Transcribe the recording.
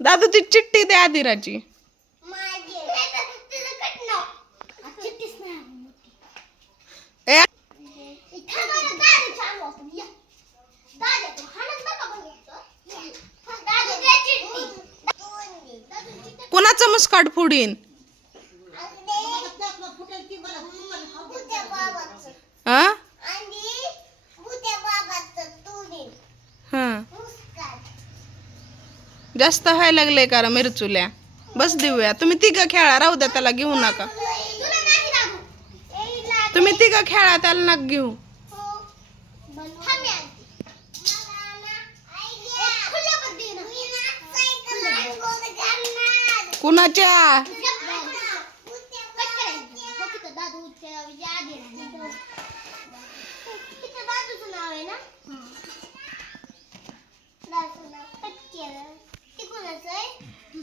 दादू ती चिठ्ठी दे आदिराची. ए, कोणाचं मुस्काट फोडीन? हा हा जास्त व्हायला लागले का मिरचुल्या? बस देऊया. तुम्ही तिघं खेळा, राहू द्या, त्याला घेऊ नका. तुम्ही तिघं खेळा, त्याला नका घेऊ. कुणाच्या?